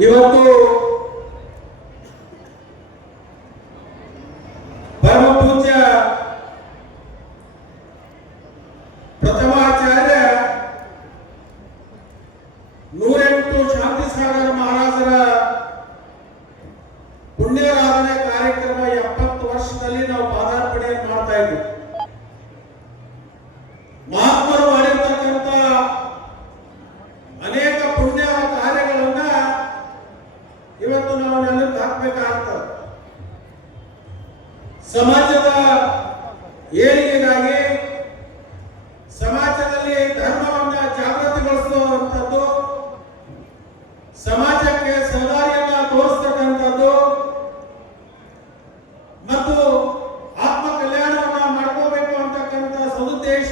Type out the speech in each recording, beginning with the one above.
ಇವತ್ತು ಸಮಾಜದ ಏಳಿಗೆಗಾಗಿ ಸಮಾಜದಲ್ಲಿ ಧರ್ಮವನ್ನ ಜಾಗೃತಿಗೊಳಿಸುವಂತದ್ದು ಸಮಾಜಕ್ಕೆ ಸದಾರಿಯನ್ನ ತೋರಿಸ್ತಕ್ಕಂಥದ್ದು ಮತ್ತು ಆತ್ಮ ಕಲ್ಯಾಣವನ್ನ ಮಾಡ್ಕೋಬೇಕು ಅಂತಕ್ಕಂಥ ಸದುದ್ದೇಶ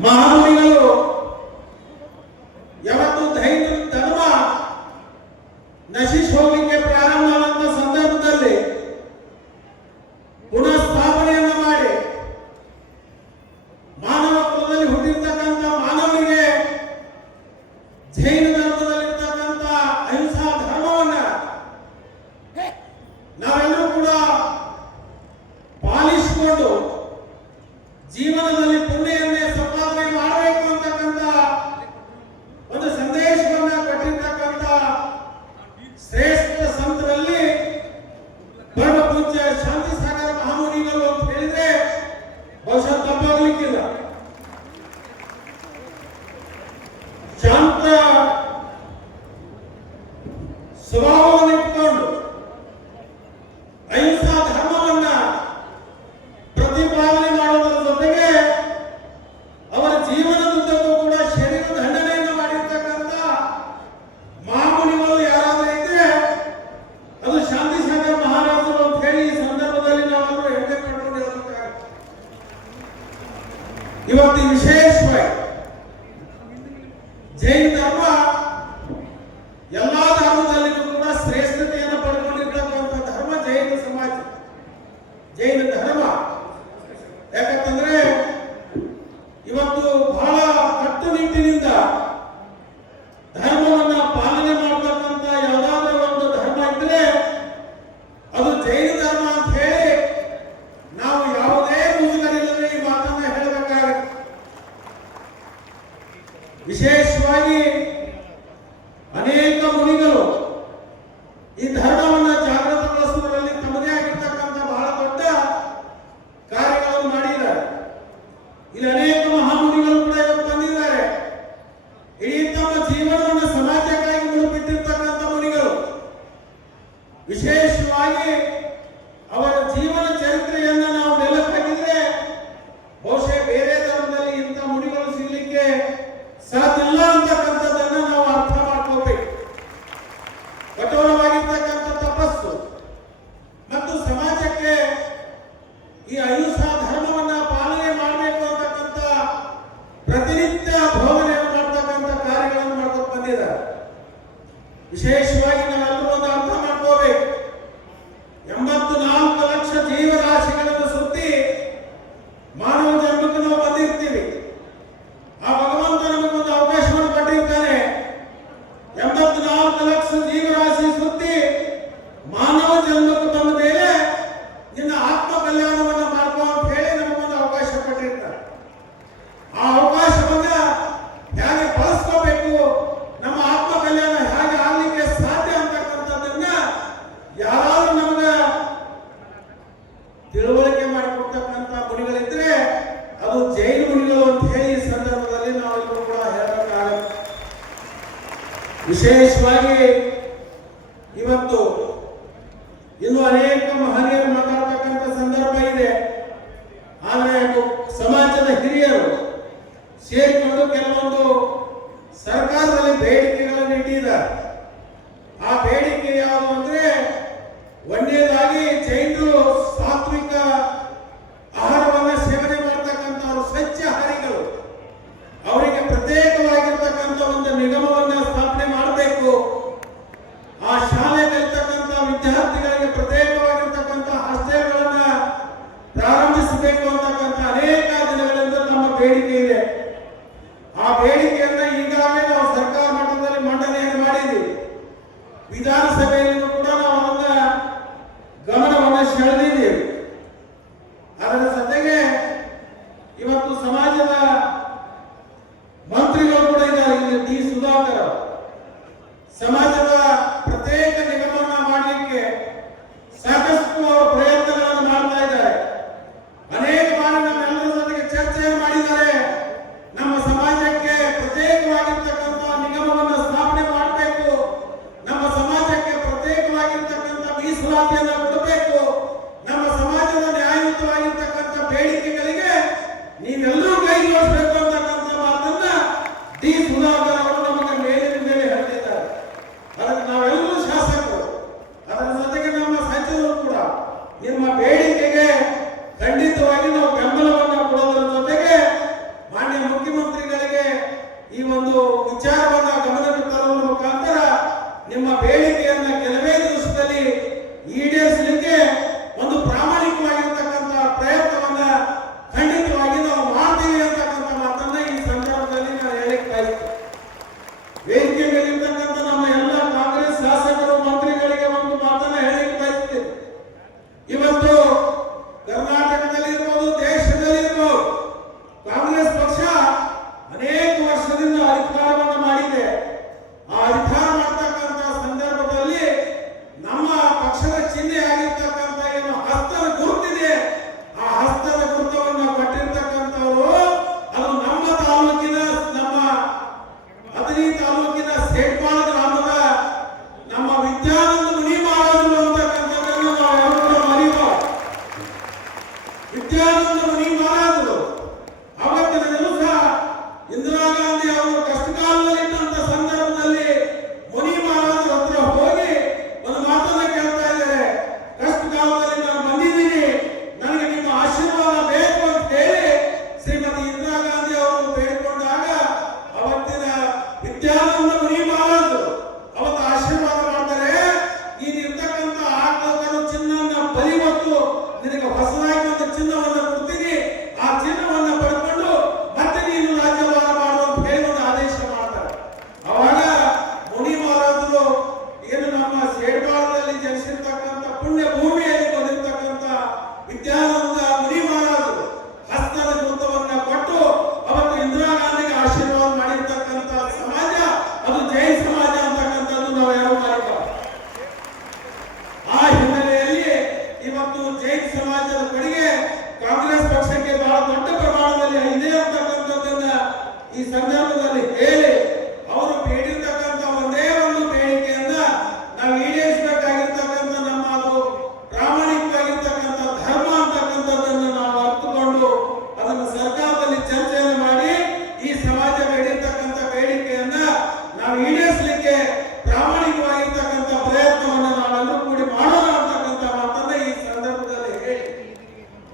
Mom, জগতে বিশেষ হয় ಮಾಡ್ತಿದ್ದಾರೆ ವಿಶೇಷವಾಗಿ ನಾವೆಲ್ಲರೂ ವಿಶೇಷವಾಗಿ ವಿದ್ಯಾರ್ಥಿಗಳಿಗೆ ಪ್ರತ್ಯೇಕವಾಗಿರ್ತಕ್ಕಂಥ ಹಾಸ್ಟೆಲ್ಗಳನ್ನ ಪ್ರಾರಂಭಿಸಬೇಕು ಅಂತಕ್ಕಂಥ ಅನೇಕ ದಿನಗಳಿಂದ ನಮ್ಮ ಬೇಡಿಕೆ ಇದೆ. ಆ ಬೇಡಿಕೆ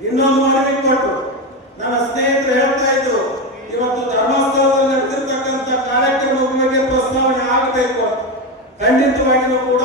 ಇನ್ನೊಂದು ಮಾಡಬೇಕು ಕೊಟ್ಟು ನನ್ನ ಸ್ನೇಹಿತರು ಹೇಳ್ತಾ ಇದ್ರು, ಇವತ್ತು ಧರ್ಮಸ್ಥಳದಲ್ಲಿ ನಡೆದಿರ್ತಕ್ಕಂಥ ಕಾರ್ಯಕ್ರಮ ಬಗ್ಗೆ ಪ್ರಸ್ತಾವನೆ ಆಗಬೇಕು ಖಂಡಿತವಾಗಿಯೂ ಕೂಡ